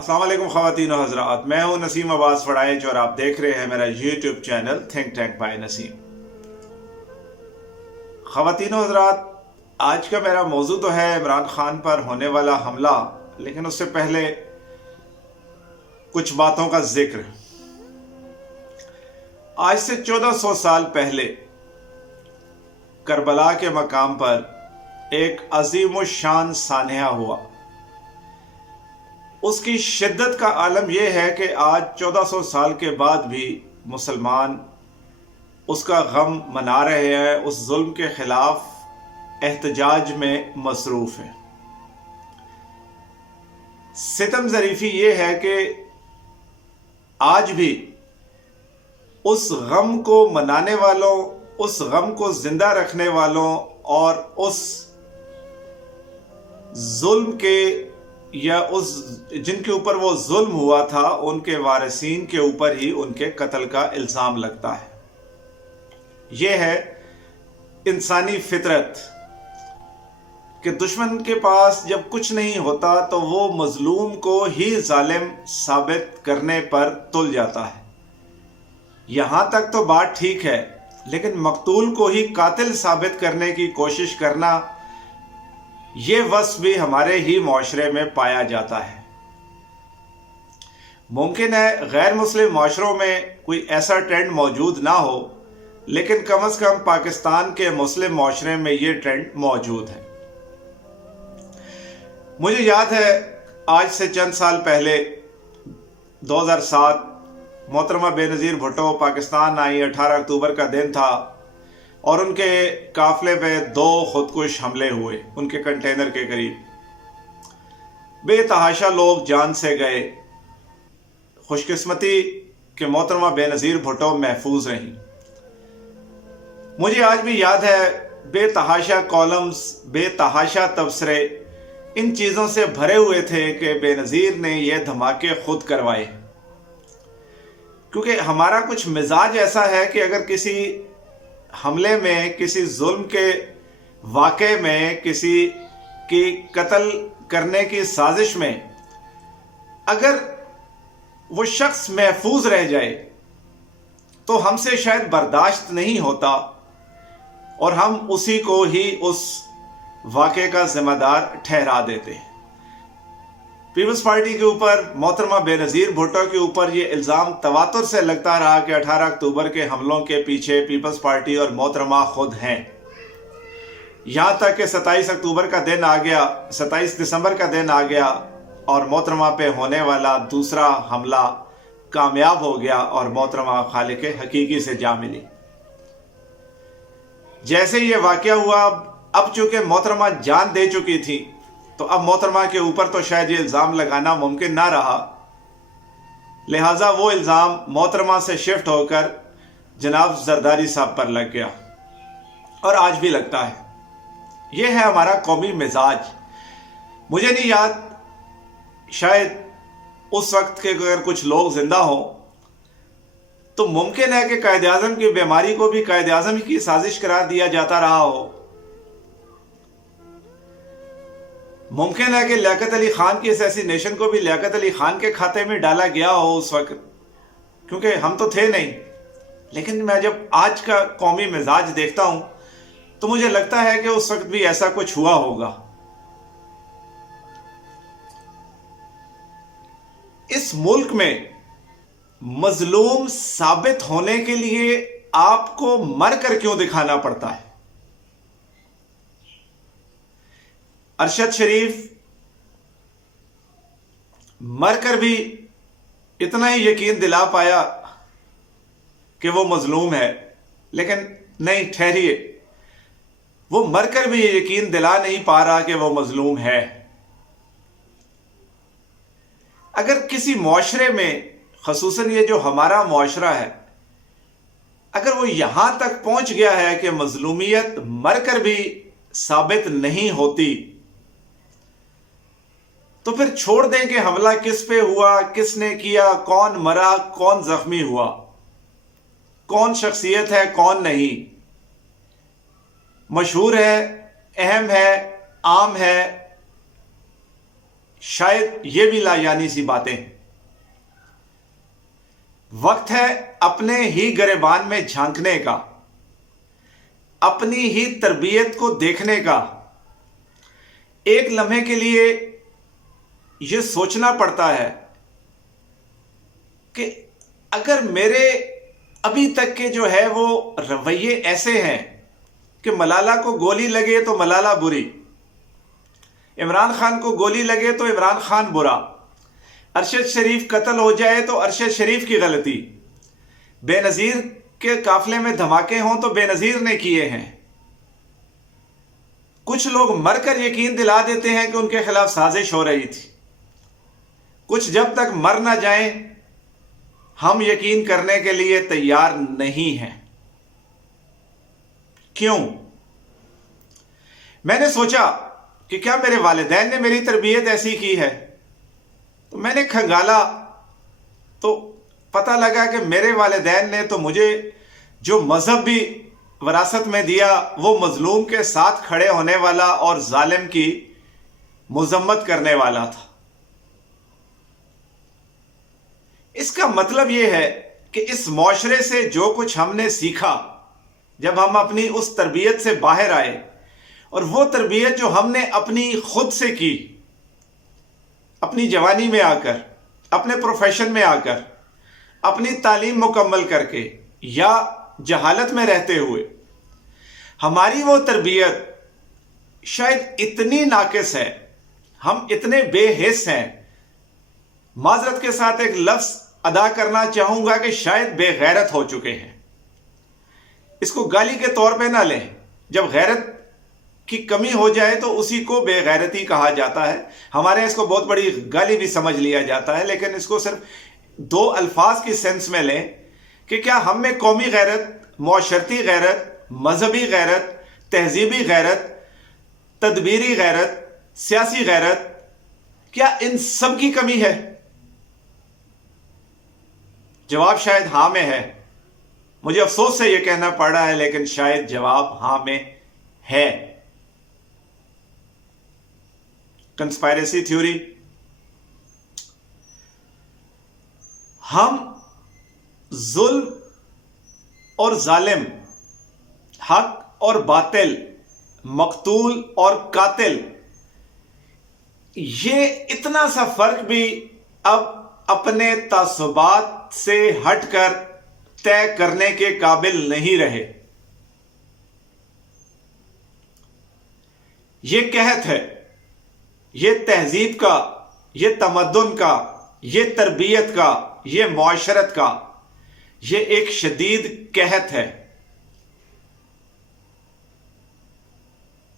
अस्सलाम वालेकुम ख़वातीन और हज़रात, मैं हूं नसीम अब्बास फड़ाइच और आप देख रहे हैं मेरा YouTube channel think tank bye Naseem. ख़वातीन और हज़रात, आज का मेरा मौजू तो है इमरान खान पर होने वाला हमला, लेकिन उससे पहले कुछ बातों का जिक्र। आज से 1400 साल पहले करबला के मकाम पर एक अजीम शान सानहा हुआ। उसकी शिद्दत का आलम यह है कि आज 1400 साल के बाद भी मुसलमान उसका गम मना रहे हैं, उस जुल्म के खिलाफ एहतजाज में मसरूफ है। सितम ज़रीफ़ी ये है कि आज भी उस गम को मनाने वालों, उस गम को जिंदा रखने वालों और उस जुल्म के या उस जिनके ऊपर वो जुल्म हुआ था उनके वारिसीन के ऊपर ही उनके कत्ल का इल्ज़ाम लगता है। ये है इंसानी फितरत कि दुश्मन के पास जब कुछ नहीं होता तो वो मजलूम को ही जालिम साबित करने पर तुल जाता है। यहां तक तो बात ठीक है, लेकिन मकतूल को ही कातिल साबित करने की कोशिश करना, ये वस्फ भी हमारे ही माशरे में पाया जाता है। मुमकिन है गैर मुस्लिम माशरों में कोई ऐसा ट्रेंड मौजूद ना हो, लेकिन कम से कम पाकिस्तान के मुस्लिम माशरे में ये ट्रेंड मौजूद है। मुझे याद है आज से चंद साल पहले 2007 मोहतरमा बेनज़ीर भुट्टो पाकिस्तान आई। 18 अक्टूबर का दिन था और उनके काफिले पे 2 खुदकुश हमले हुए उनके कंटेनर के करीब। बेतहाशा लोग जान से गए। खुशकिस्मती कि मोहतरमा बेनज़ीर भुट्टो महफूज रहीं। मुझे आज भी याद है बेतहाशा कॉलम्स, बेतहाशा तबसरे इन चीज़ों से भरे हुए थे कि बेनज़ीर ने यह धमाके खुद करवाए। क्योंकि हमारा कुछ मिजाज ऐसा है कि अगर किसी हमले में, किसी जुल्म के वाक़े में, किसी की कत्ल करने की साजिश में अगर वो शख्स महफूज रह जाए तो हमसे शायद बर्दाश्त नहीं होता और हम उसी को ही उस वाक़े का जिम्मेदार ठहरा देते हैं। पीपल्स पार्टी के ऊपर, मोहतरमा बेनज़ीर भुट्टो के ऊपर ये इल्ज़ाम तवातुर से लगता रहा कि 18 अक्टूबर के हमलों के पीछे पीपल्स पार्टी और मोहतरमा खुद हैं। यहाँ तक कि 27 अक्टूबर का दिन आ गया, 27 दिसंबर का दिन आ गया और मोहतरमा पे होने वाला दूसरा हमला कामयाब हो गया और मोहतरमा खालिक हकीकी से जा मिली। जैसे ये वाक़या हुआ, अब चूंकि मोहतरमा जान दे चुकी थी तो अब मोहतरमा के ऊपर तो शायद ये इल्ज़ाम लगाना मुमकिन ना रहा। लिहाजा वो इल्ज़ाम मोहतरमा से शिफ्ट होकर जनाब जरदारी साहब पर लग गया और आज भी लगता है। ये है हमारा कौमी मिजाज। मुझे नहीं याद, शायद उस वक्त के अगर कुछ लोग जिंदा हों तो मुमकिन है कि कायद आज़म की बीमारी को भी कायद आज़म की साजिश करार दिया जाता रहा हो। मुमकिन है कि लियाकत अली खान की असैसिनेशन को भी लियाकत अली खान के खाते में डाला गया हो उस वक्त, क्योंकि हम तो थे नहीं। लेकिन मैं जब आज का कौमी मिजाज देखता हूं तो मुझे लगता है कि उस वक्त भी ऐसा कुछ हुआ होगा। इस मुल्क में मजलूम साबित होने के लिए आपको मरकर क्यों दिखाना पड़ता है? अरशद शरीफ मरकर भी इतना ही यकीन दिला पाया कि वो मजलूम है, लेकिन नहीं, ठहरिए, वो मरकर भी ये यकीन दिला नहीं पा रहा कि वो मजलूम है। अगर किसी मुआशरे में, खसूसन ये जो हमारा मुआशरा है, अगर वो यहां तक पहुंच गया है कि मजलूमियत मरकर भी साबित नहीं होती, तो फिर छोड़ दें कि हमला किस पे हुआ, किसने किया, कौन मरा, कौन जख्मी हुआ, कौन शख्सियत है, कौन नहीं, मशहूर है, अहम है, आम है, शायद ये भी लायानी सी बातें। वक्त है अपने ही गिरेबान में झांकने का, अपनी ही तरबियत को देखने का। एक लम्हे के लिए यह सोचना पड़ता है कि अगर मेरे अभी तक के जो है वो रवैये ऐसे हैं कि मलाला को गोली लगे तो मलाला बुरी, इमरान खान को गोली लगे तो इमरान खान बुरा, अरशद शरीफ कत्ल हो जाए तो अरशद शरीफ की गलती, बेनज़ीर के काफिले में धमाके हों तो बेनज़ीर ने किए हैं। कुछ लोग मरकर यकीन दिला देते हैं कि उनके खिलाफ साजिश हो रही थी। कुछ जब तक मर ना जाएं, हम यकीन करने के लिए तैयार नहीं हैं। क्यों? मैंने सोचा कि क्या मेरे वालिदैन ने मेरी तरबियत ऐसी की है? तो मैंने खंगाला तो पता लगा कि मेरे वालिदैन ने तो मुझे जो मजहब भी विरासत में दिया वो मजलूम के साथ खड़े होने वाला और जालिम की मुजम्मत करने वाला था। इसका मतलब यह है कि इस मुआशरे से जो कुछ हमने सीखा, जब हम अपनी उस तरबियत से बाहर आए, और वो तरबियत जो हमने अपनी खुद से की, अपनी जवानी में आकर, अपने प्रोफेशन में आकर, अपनी तालीम मुकम्मल करके या जहालत में रहते हुए, हमारी वो तरबियत शायद इतनी नाकिस है, हम इतने बेहिस हैं, माजरत के साथ एक लफ्ज अदा करना चाहूंगा कि शायद बेगैरत हो चुके हैं। इसको गाली के तौर पे ना लें। जब गैरत की कमी हो जाए तो उसी को बेगैरती कहा जाता है। हमारे इसको बहुत बड़ी गाली भी समझ लिया जाता है, लेकिन इसको सिर्फ दो अल्फाज की सेंस में लें कि क्या हम में कौमी गैरत, मुआशरती गैरत, मजहबी गैरत, तहजीबी गैरत, तदबीरी गैरत, सियासी गैरत, क्या इन सब की कमी है? जवाब शायद हां में है। मुझे अफसोस से यह कहना पड़ रहा है, लेकिन शायद जवाब हां में है। कंस्पायरेसी थ्योरी, हम जुल्म और जालिम, हक और बातिल, मकतूल और कातिल, ये इतना सा फर्क भी अब अपने तासुबात से हटकर तय करने के काबिल नहीं रहे। ये कहत है, ये तहजीब का, ये तमद्दुन का, ये तरबियत का, ये मुआशरत का, ये एक शदीद कहत है।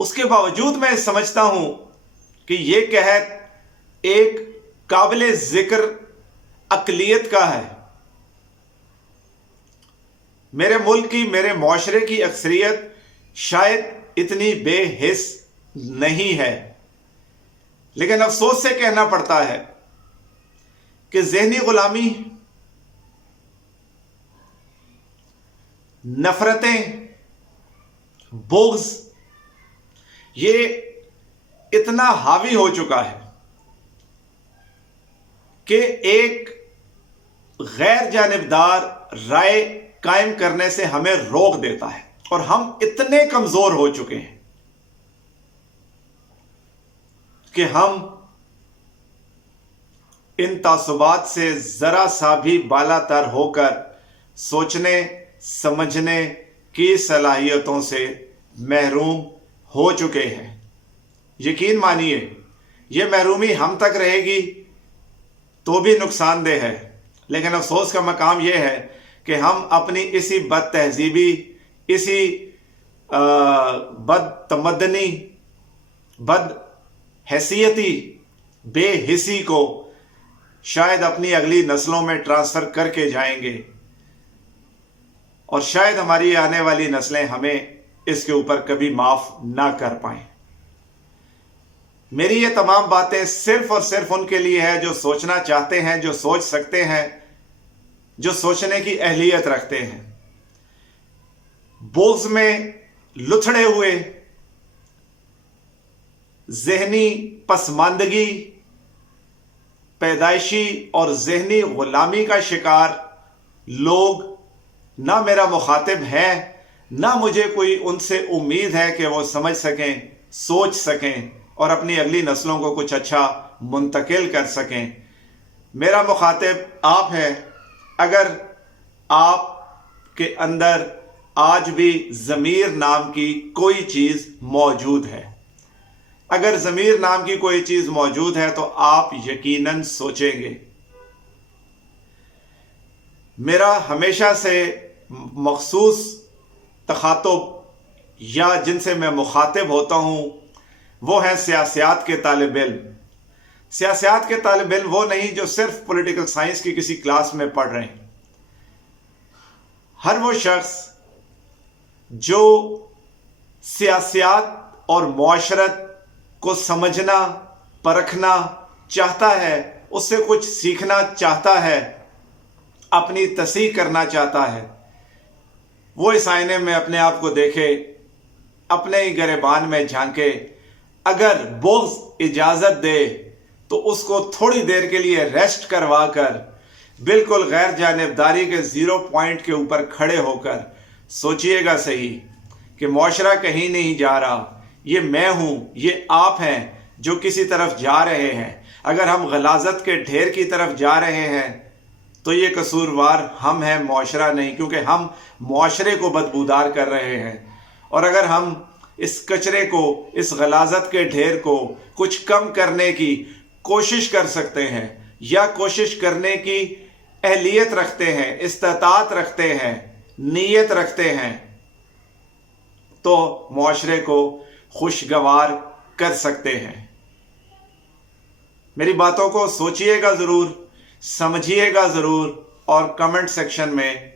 उसके बावजूद मैं समझता हूं कि ये कहत एक काबिल जिक्र अकलियत का है। मेरे मुल्क की, मेरे मुआशरे की अक्सरियत शायद इतनी बेहिस नहीं है, लेकिन अफसोस से कहना पड़ता है कि ज़हनी गुलामी, नफरतें, बोग्ज, ये इतना हावी हो चुका है कि एक गैर जानिबदार राय कायम करने से हमें रोक देता है, और हम इतने कमजोर हो चुके हैं कि हम इन तासुबात से जरा सा भी बालातर होकर सोचने समझने की सलाहियतों से महरूम हो चुके हैं। यकीन मानिए, यह महरूमी हम तक रहेगी तो भी नुकसानदेह है, लेकिन अफसोस का मकाम यह है कि हम अपनी इसी बद तहजीबी, इसी बद तमद्दनी, बद हैसियती, बेहिसी को शायद अपनी अगली नस्लों में ट्रांसफर करके जाएंगे, और शायद हमारी आने वाली नस्लें हमें इसके ऊपर कभी माफ ना कर पाएं। मेरी ये तमाम बातें सिर्फ और सिर्फ उनके लिए है जो सोचना चाहते हैं, जो सोच सकते हैं, जो सोचने की अहलियत रखते हैं। बोझ में लुथड़े हुए, ज़हनी पसमानदगी पैदाइशी और ज़हनी ग़ुलामी का शिकार लोग ना मेरा मुखातिब है, ना मुझे कोई उनसे उम्मीद है कि वो समझ सकें, सोच सकें और अपनी अगली नस्लों को कुछ अच्छा मुंतकिल कर सकें। मेरा मुखातिब आप है। अगर आप के अंदर आज भी ज़मीर नाम की कोई चीज़ मौजूद है, अगर ज़मीर नाम की कोई चीज़ मौजूद है तो आप यकीनन सोचेंगे। मेरा हमेशा से मखसूस तखातुब या जिनसे मैं मुखातिब होता हूँ वो हैं सियासत के तालिब इल्म। सियासत के तालिब इल्म वो नहीं जो सिर्फ पॉलिटिकल साइंस की किसी क्लास में पढ़ रहे हैं। हर वो शख्स जो सियासत और मुआशरत को समझना, परखना चाहता है, उससे कुछ सीखना चाहता है, अपनी तसीह करना चाहता है, वो इस आईने में अपने आप को देखे, अपने ही गिरेबान में झांके। अगर बुग़्ज़ इजाज़त दे तो उसको थोड़ी देर के लिए रेस्ट करवा कर बिल्कुल गैर जानिबदारी के ज़ीरो पॉइंट के ऊपर खड़े होकर सोचिएगा सही कि मुआशरा कहीं नहीं जा रहा, ये मैं हूँ, ये आप हैं जो किसी तरफ जा रहे हैं। अगर हम गलाजत के ढेर की तरफ जा रहे हैं तो ये कसूरवार हम हैं, मुआशरा नहीं, क्योंकि हम मुआशरे को बदबूदार कर रहे हैं। और अगर हम इस कचरे को, इस गलाजत के ढेर को कुछ कम करने की कोशिश कर सकते हैं या कोशिश करने की अहलियत रखते हैं, इस्तात रखते हैं, नीयत रखते हैं, तो मुआशरे को खुशगवार कर सकते हैं। मेरी बातों को सोचिएगा ज़रूर, समझिएगा ज़रूर और कमेंट सेक्शन में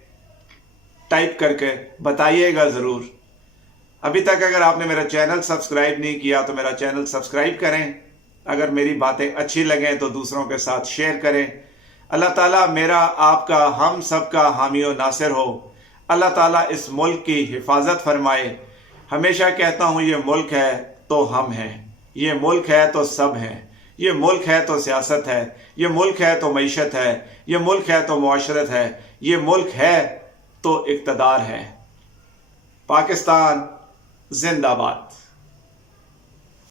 टाइप करके बताइएगा ज़रूर। अभी तक अगर आपने मेरा चैनल सब्सक्राइब नहीं किया तो मेरा चैनल सब्सक्राइब करें। अगर मेरी बातें अच्छी लगें तो दूसरों के साथ शेयर करें। अल्लाह ताला मेरा, आपका, हम सब का हामी और नासिर हो। अल्लाह ताला इस मुल्क की हिफाजत फरमाए। हमेशा कहता हूँ ये मुल्क है तो हम हैं, ये मुल्क है तो सब हैं, ये मुल्क है तो सियासत है, ये मुल्क है तो मईशत है, ये मुल्क है तो मुआशरत है, ये मुल्क है तो इक़्तिदार है। पाकिस्तान जिंदाबाद।